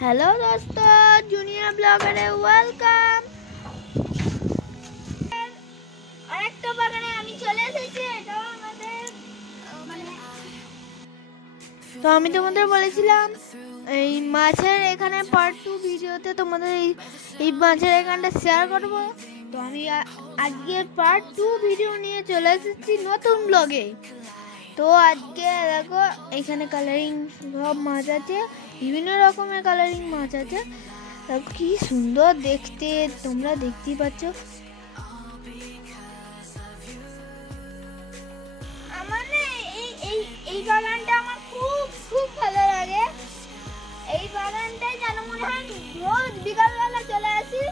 Hello दोस्तों, junior blogger welcome. আরেকটা বাগানে আমি চলে এসেছি। এটা আমাদের তো আমি তোমাদের বলেছিলাম এই মাছের এখানে পার্ট 2 ভিডিওতে তোমাদের এই মাছের এখানটা শেয়ার করব। তো আমি আজকে পার্ট 2 ভিডিও নিয়ে চলে এসেছি নতুন ব্লগে। তো আজকে দেখো এখানে কালারিং সব মাছ আছে, বিভিন্ন রকমের কালারিং মাছ আছে। কি সুন্দর দেখতে, তোমরা দেখতেই পাচ্ছ। আমার না এই বাগানটা আমার খুব ভালো লাগে। এই বাগানটায় যেন মনে হয় রোজ বিকালবেলা চলে আসি।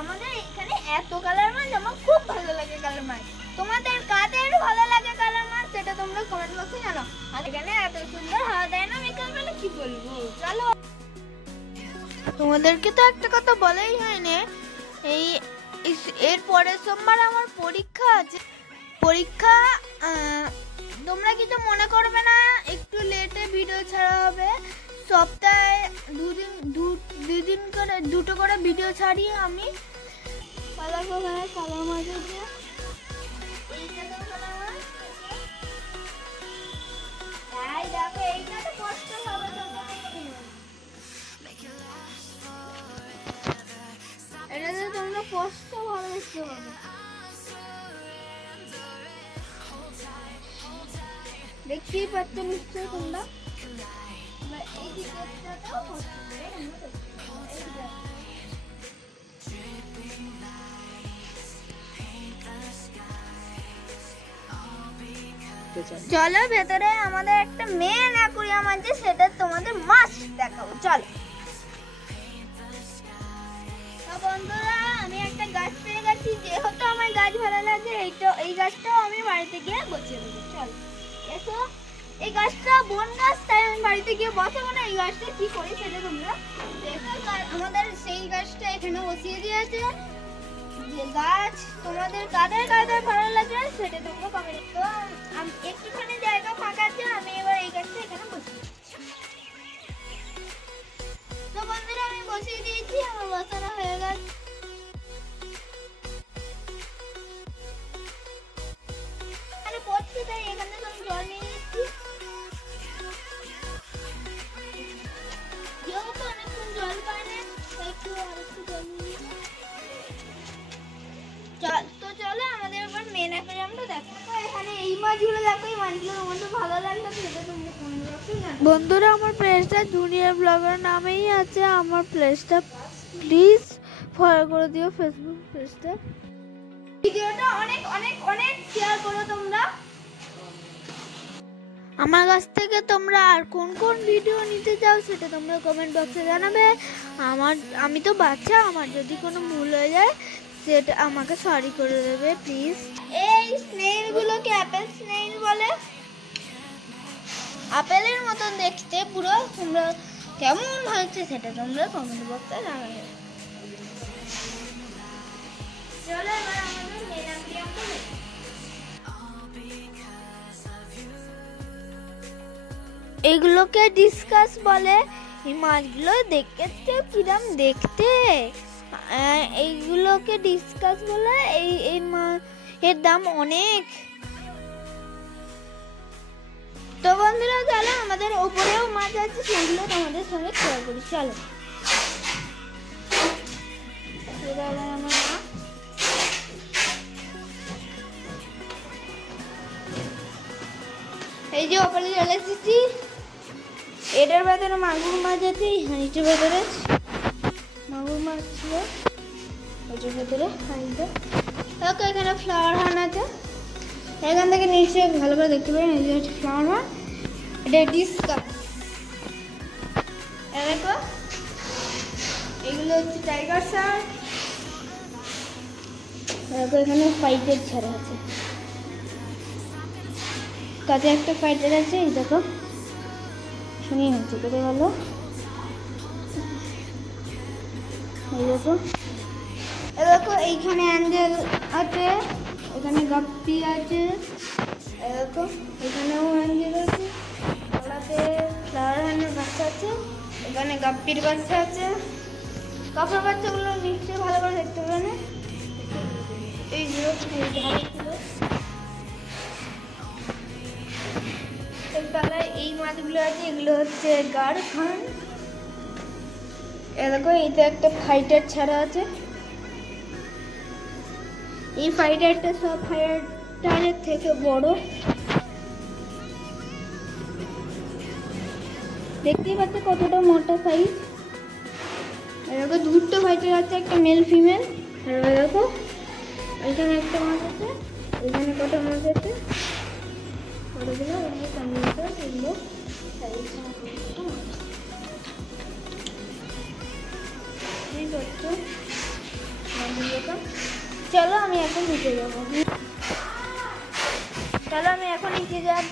আমাদের এখানে এত কালার মাছ, আমার খুব ভালো লাগে কালার মাছ। তোমাদের কাদের ভালো লাগে কালার মাছ সেটা তোমরা কমেন্ট বক্সে জানাও। আর এখানে এত সুন্দর হাওয়া দেয় না বিকালবেলা, কি বলবো। চলো, তোমাদেরকে তো একটা কথা বলাই হয়নি, এর পরের সোমবার আমার পরীক্ষা আছে। পরীক্ষা তোমরা কিছু মনে করবে না, একটু লেটে ভিডিও ছাড়া হবে। সপ্তাহে দুদিন করে দুটো করে ভিডিও ছাড়ি আমি। কালো মাছ আছে, দেখো এইটা তো কষ্ট হবে, এটাতে তোমরা কষ্ট ভালো দেখতে পাবে। দেখতেই পাচ্ছ নিশ্চয়ই তোমরা। এই দিকটাও কষ্ট করে চলো, ভেতরে আমাদের একটা মেন অ্যাকুরিয়াম আছে, সেটা তোমাদের মাছ দেখাবো। চলো বন্ধুরা, আমি একটা গাছ পেয়ে গেছি। যেহেতু আমার গাছ ভালো লাগে, এই গাছটাও আমি বাড়িতে গিয়ে বসিয়ে দেবো। চলো এসো, এই গাছটা বন গাছ, তাই আমি বাড়িতে গিয়ে বসাবো না। এই গাছটা কি করি সেটা তোমরা দেখো। আমাদের সেই গাছটা এখানে বসিয়ে দিয়েছে। যে গাছ তোমাদের কাদের ভালো লাগে সেটা তোমরা কমেন্ট করো। একটুখানি জায়গা ফাঁকা আছে, আমি এবার এই গাছটা এখানে বসিয়ে দিচ্ছি। তো বন্ধুরা, আমি বসিয়ে দিয়েছি, আমার বসানো হয়ে গেছে। এখানে পড়ছি, তাই এখানে আমি জল নিয়ে নিচ্ছি। যেহেতু অনেকক্ষণ জল পায় না, একটু আরেকটু জল নিয়ে নিচ্ছি। তো চলো আমাদের এবার মেন অ্যাকুরিয়ামটা দেখো। এখানে এই মাছগুলো দেখো, এই মাছগুলো তোমাদের ভালো লাগলো সেটা তোমরা কমেন্ট বক্সে জানাও। বন্ধুরা, আমার পেজটা জুনিয়র ব্লগার নামেই আছে। আমার পেজটা প্লিজ ফলো করে দিও, ফেসবুক পেজটা। ভিডিওটা অনেক অনেক অনেক শেয়ার করো তোমরা। আমার কাছ থেকে তোমরা আর কোন কোন ভিডিও নিতে চাও সেটা তোমরা কমেন্ট বক্সে জানাবে। আমি তো বাচ্চা, আমার যদি কোনো ভুল হয়ে যায় সেটা আমাকে সরি করে দেবে প্লিজ। এই স্নেইলগুলোকে অ্যাপেল স্নেইল বলে। আপেলের মতন দেখতে পুরো। তোমরা কেমন হয়েছে সেটা তোমরা কমেন্ট বক্সে জানাবে। চলো এবার আমাদের মেন অ্যাকুরিয়ামটা দেখি। এগুলোকে ডিসকাস বলে। এই মাছগুলো দেখতে কিরম দেখতে, এইগুলোকে ডিসকাস বলে। এর দাম অনেক। তো বন্ধুরা, চলো আমাদের ওপরেও মাছ আছে, সেগুলো তোমাদের সঙ্গে শেয়ার করি। চলো এই যে ওপরে চলে এসেছি। এটার ভেতরে মাগুর মাছ আছে, এই হাঁড়িটার ভেতরে মাগুর মাছ ছিল, ওটার ভেতরে হাঁড়িটা। দেখো এখানে ফ্লাওয়ার হান আছে। এখান থেকে নিচে ভালো করে দেখতে পারেন, এই যে হচ্ছে ফ্লাওয়ার হান, এটা ডিসকাস। দেখো এগুলো হচ্ছে টাইগার শার্ক। দেখো এখানে ফাইটার ছাড়া আছে, কাছে একটা ফাইটার আছে। এই দেখো শুনি হচ্ছে কোথায় গেল। এই দেখো এইখানে অ্যাঞ্জেল আছে, এখানে গাপ্পি আছে। দেখো এখানেও অ্যাঞ্জেল আছে। আছে, এখানে গাপ্পির বাচ্চা আছে। গাপ্পির বাচ্চাগুলো নিশ্চয়ই ভালো করে দেখতে হবে না, এই যে তলায় এই মাছগুলো আছে, এগুলো হচ্ছে গাড় খান। দেখো এইটা একটা ফাইটার ছাড়া আছে, এই ফাইটারটা সব ফাইটারের থেকে বড়। দেখতেই পাচ্ছ কতটা মোটা সাইজ। দেখো দুটো ফাইটার আছে, একটা মেল ফিমেল। আর দেখো এখানে একটা মাছ আছে, এখানে কটা মাছ আছে, কতগুলো এগুলো চলো আমি এখন নিচে যাবো। চলো আমি এখন নিচে যাব।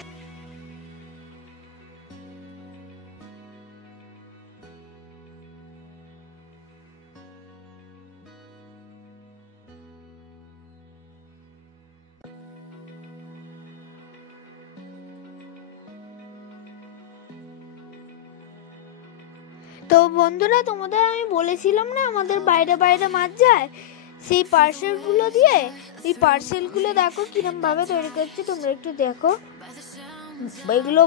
তো বন্ধুরা, তোমাদের আমি বলেছিলাম না আমাদের বাইরে বাইরে মাছ যায়, সেই পার্সেলগুলো দিয়ে, এই পার্সেলগুলো দেখো কিরম ভাবে তৈরি করছে, তোমরা একটু দেখো। এগুলো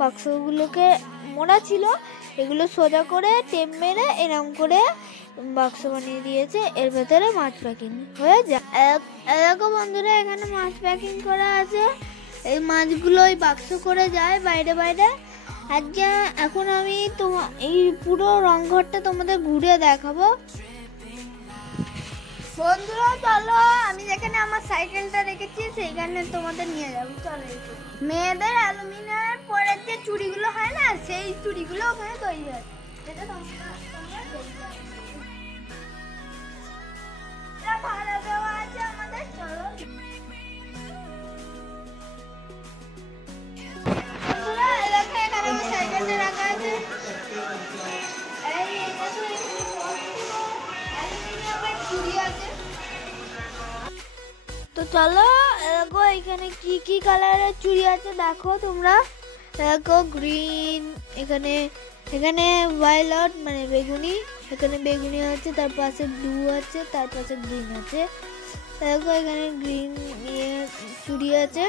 বাক্সগুলোকে মোড়া ছিল, এগুলো সোজা করে টেপ মেরে এরম করে বাক্স বানিয়ে দিয়েছে, এর ভেতরে মাছ প্যাকিং হয়ে যায়। দেখো বন্ধুরা, এখানে মাছ প্যাকিং করা আছে, এই মাছগুলো ওই বাক্স করে যায় বাইরে বাইরে। আজকে এখন আমি এই পুরো রংঘরটা তোমাদের ঘুরে দেখাবো। বন্ধুরা চলো, আমি যেখানে আমার সাইকেলটা রেখেছি সেইখানে তোমাদের নিয়ে যাবো। চলো, মেয়েদের অ্যালুমিনিয়ামের পরের যে চুড়িগুলো হয় না, সেই চুড়িগুলো ওখানে তৈরি হয়, যেটা তোমরা ভাড়া দেওয়া আছে আমাদের। চলো তো চলো, দেখো এখানে কি কি কালারের চুড়ি আছে দেখো তোমরা। দেখো গ্রিন, এখানে ভায়োলেট মানে বেগুনি, এখানে বেগুনি আছে, তার পাশে ব্লু আছে, তার পাশে গ্রিন আছে। দেখো এখানে গ্রিন চুড়ি আছে।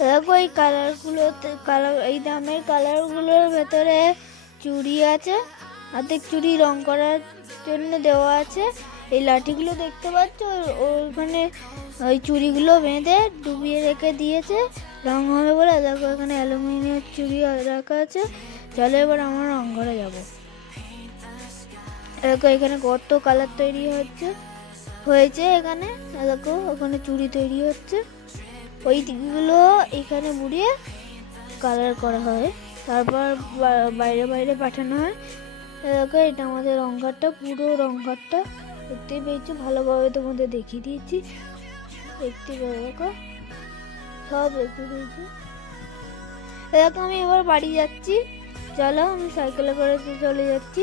দেখো এই এই দামের কালারগুলোর ভেতরে চুড়ি আছে, অর্ধেক চুড়ি রং করার জন্য দেওয়া আছে। এই লাঠিগুলো দেখতে পাচ্ছ, ওখানে ওই চুড়িগুলো বেঁধে ডুবিয়ে রেখে দিয়েছে রং হবে বলে। দেখো এখানে অ্যালুমিনিয়াম চুড়ি রাখা আছে। চলো এবার আমরা রং ঘরে যাবো। দেখো এখানে কত কালার তৈরি হয়েছে এখানে। দেখো ওখানে চুড়ি তৈরি হচ্ছে, ওই দিকগুলো এখানে মুড়িয়ে কালার করা হয়, তারপর বাইরে বাইরে পাঠানো হয়। দেখো এটা আমাদের রংঘরটা, পুরো রংঘরটা দেখতেই পেয়েছি, ভালোভাবে তোমাদের দেখিয়ে দিয়েছি। দেখতে পেয়ে দেখো সব দেখতে পেয়েছি। দেখো আমি এবার বাড়ি যাচ্ছি। চলো আমি সাইকেলে করে চলে যাচ্ছি।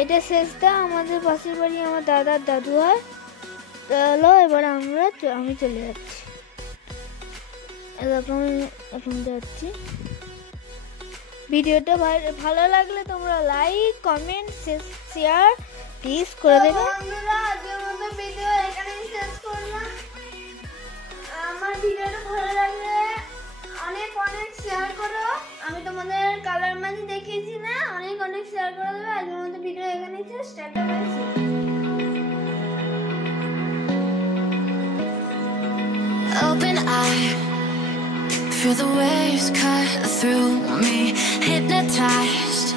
এটা শেষটা, আমাদের পাশের বাড়ি আমার দাদার দাদু হয়। চলো এবার আমি চলে যাচ্ছি। এরকম এখন যাচ্ছি। ভিডিওটা ভালো লাগলে তোমরা লাইক, কমেন্ট, শেয়ার প্লিজ করে দেবে। বন্ধুরা আজকের মতো ভিডিও এখানেই শেষ করলাম। আমার ভিডিওটা ভালো লাগলে অনেক শেয়ার করো। আমি তোমাদের কালার মাঝে দেখিয়েছি না, অনেক শেয়ার করে দেবে। আজকের মতো ভিডিও এখানেই শেষ। Tata bye. Open eye, feel the waves cut through me, hypnotized